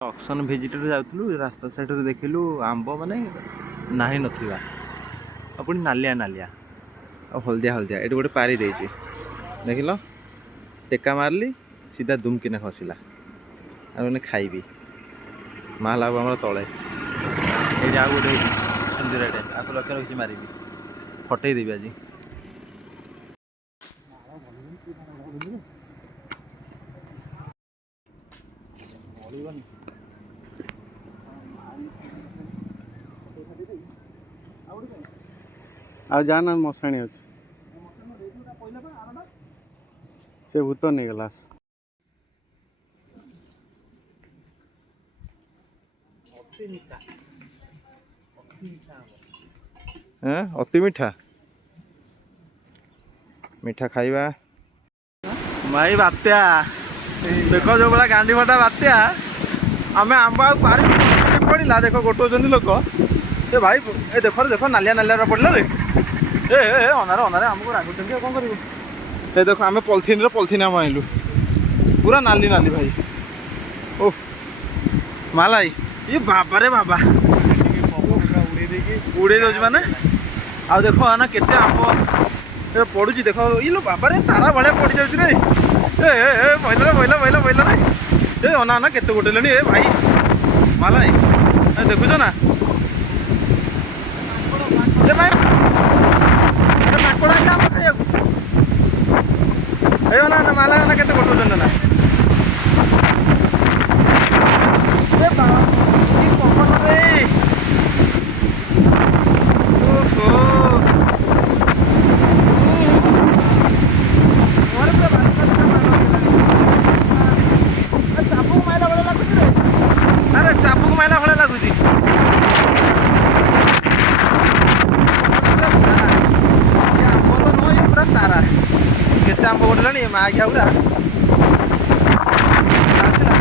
Auction ଭିଜିଟରେ ଯାଉଥିଲୁ, ରାସ୍ତା ସାଇଡ଼ରେ ଦେଖିଲୁ ଆମ୍ବ ମାନେ ନାହିଁ ନଥିବା, ଆଉ ପୁଣି ନାଲିଆ ନାଲିଆ ଆଉ ହଳଦିଆ ହଳଦିଆ। ଏଠି ଗୋଟେ ପାରି ଦେଇଛି, ଦେଖିଲ, ଟେକା ମାରିଲି ସିଧା ଦୁମକିନା ଖସିଲା। ଆଉ ମାନେ ଖାଇବି ମାଲ ଆଉ ଆମର ତଳେ। ଏଇଠି ଆଉ ଗୋଟେ ହେଇଛି ସୁନ୍ଦରଟେ, ଆକୁ ଲକ୍ଷ୍ୟ ରଖିଛି ମାରିବି, ଫଟେଇ ଦେବି ଆଜି। ଆଉ ଯାନା ମଶାଣି ଅଛି, ସେ ଭୂତ ନେଇଗଲା। ଅତି ମିଠା ମିଠା ଖାଇବା। ଭାଇ ବାତ୍ୟା ଦେଖ, ଯୋଉ ଭଳିଆ ଗାଣ୍ଡି ଫଟା ବାତ୍ୟା। ଆମେ ଆମ୍ବ ଆଉ ପାରି ପଡ଼ିଲା, ଦେଖ ଗୋଟଉଛନ୍ତି ଲୋକ। ଏ ଭାଇ ଏ ଦେଖ ଦେଖ ନାଲିଆ ନାଲିଆ ପଡ଼ିଲା ରେ। ଏ ଅନାରେ ଅନାରେ ଆମକୁ ରାଗୁଛନ୍ତି, ଆଉ କ'ଣ କରିବୁ। ଏ ଦେଖ ଆମେ ପଲିଥିନ ଆମ୍ବ ଆଣିଲୁ, ପୁରା ନାଲି ନାଲି ଭାଇ। ଓ ମାলাই ଇଏ ବାବାରେ ବାବା, ଉଡ଼େଇ ଦେଉଛି ମାନେ। ଆଉ ଦେଖ ନା କେତେ ଆମ୍ବ ପଡ଼ୁଛି, ଦେଖ ଇଲୋ ବାବାରେ ତାରା ଭଳିଆ ପଡ଼ିଯାଉଛି ରେ। ଏ ବଇଲା ରେ। ଏ ଅନା ଅନା କେତେ ଗୋଟେଇଲେଣି ଏ ଭାଇ ମାଲା। ଦେଖୁଛ ନା ଏ ଭାଇ ମାଙ୍କଡ଼ ଆଇଲା ଆମ ଖାଇବାକୁ। ଏ ଅନା ନା ମାଲା ଅନା କେତେ ଗୋଟଉଛନ୍ତି ନା। ଏ ବାବା କି ପବନ ରେ। ଚାବୁକୁ ମାଇଲା ଭଳିଆ ଲାଗୁଛି। ଆମ୍ବ ତ ନୁହଁ, ପୁରା ତାରା। କେତେ ଆମ୍ବ ଗୋଟିଲାଣି ମା ଘିଆ ଗୁଡ଼ା ଆସିଲା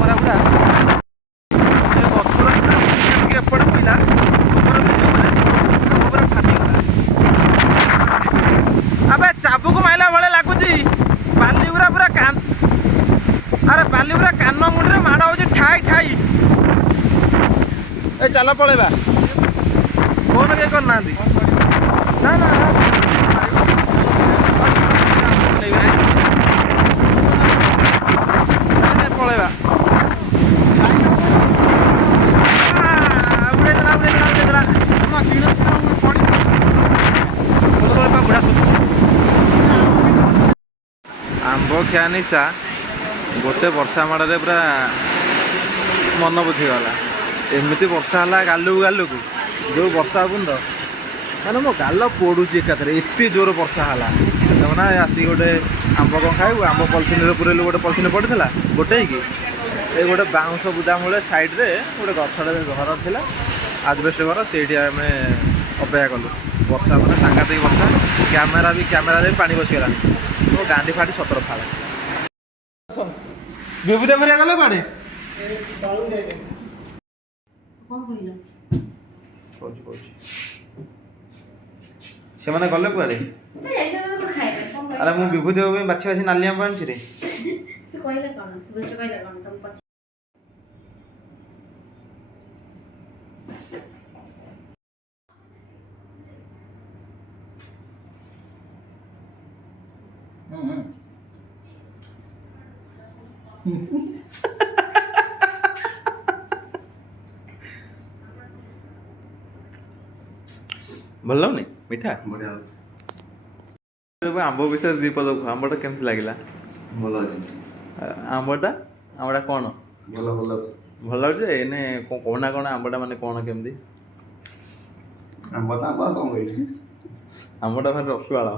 ମରା ଗୁଡ଼ା ଗଛର ଆସିକି ଏପଟେ ପଇଲା। ଆମ୍ବ ପୁରା ଫାଟିଗଲା। ଆବେ ଚାବୁକୁ ମାଇଲା ଭଳିଆ ଲାଗୁଛି। ବାଲି ଗୁଡ଼ା ପୁରା ଆରେ ବାଲି ପୁରା କାନ ମୁଣ୍ଡରେ ମାଡ଼ ହେଉଛି ଠାଇ ଠାଇ। ଏ ଚାଲ ପଳେଇବା, ଫୋନ୍ କେହି କରିନାହାନ୍ତି। ନା ନା ପଳେଇବା। ଉଡ଼େଇଦେଲା। ଆମ୍ବ ଖିଆ ନିଶା ଗୋଟେ ବର୍ଷା ମାଡ଼ରେ ପୁରା ମନ ବୁଝିଗଲା। ଏମିତି ବର୍ଷା ହେଲା ଗାଲୁକୁ ଯେଉଁ ବର୍ଷା ବୁନ୍ଦ ମାନେ ମୋ ଗାଲ ପୋଡ଼ୁଛି ଏକାଥରେ, ଏତେ ଜୋର ବର୍ଷା ହେଲା। ଦେଖୁନା ଆସିକି ଗୋଟେ ଆମ୍ବ କ'ଣ ଖାଇବୁ, ଆମ୍ବ ପଲିଥିନରେ ପୁରେଇଲୁ, ଗୋଟେ ପଲିଥିନ ପଡ଼ିଥିଲା ଗୋଟେଇକି। ଏ ଗୋଟେ ବାଉଁଶ ବୁଦା ମୂଳେ ସାଇଡ଼୍ରେ ଗୋଟେ ଗଛଟେ ଘର ଥିଲା, ଆଜବେଷ୍ଟ ଘର, ସେଇଠି ଆମେ ଅପେକ୍ଷା କଲୁ। ବର୍ଷା ମାନେ ସାଂଘାତିକ ବର୍ଷା, କ୍ୟାମେରାରେ ବି ପାଣି ବସିଗଲାଣି। ମୋ ଗାଣ୍ଡି ଫାଟି ସତର ଫାଳ। ବିଭୂତି ଭରିଆ ଗଲେ କୁଆଡ଼େ? କହୁଛି ସେମାନେ ଗଲେ କୁଆଡ଼େ? ଆରେ ମୁଁ ବିଭୂତି ପାଇଁ ବାଛି ନାଲି ଆମ୍ବ ଆଣିଛି ରେ। ଭଲ ଲାଗୁନି ମିଠା? ବଢ଼ିଆ ଆମ୍ବ ବିଷୟରେ ଦୁଇ ପଦ କୁହ। ଆମ୍ବଟା କେମିତି ଲାଗିଲା? ଭଲ ଅଛି। ଆମ୍ବଟା କ'ଣ ଭଲ ଲାଗୁଛି? ଏନେ କହୁନା କ'ଣ ଆମ୍ବଟା ମାନେ କ'ଣ କେମିତି? ଆମ୍ବ ତ ଆମ୍ବ, କ'ଣ କହିବି? ଆମ୍ବଟା ଭାରି ରସୁଆଳ।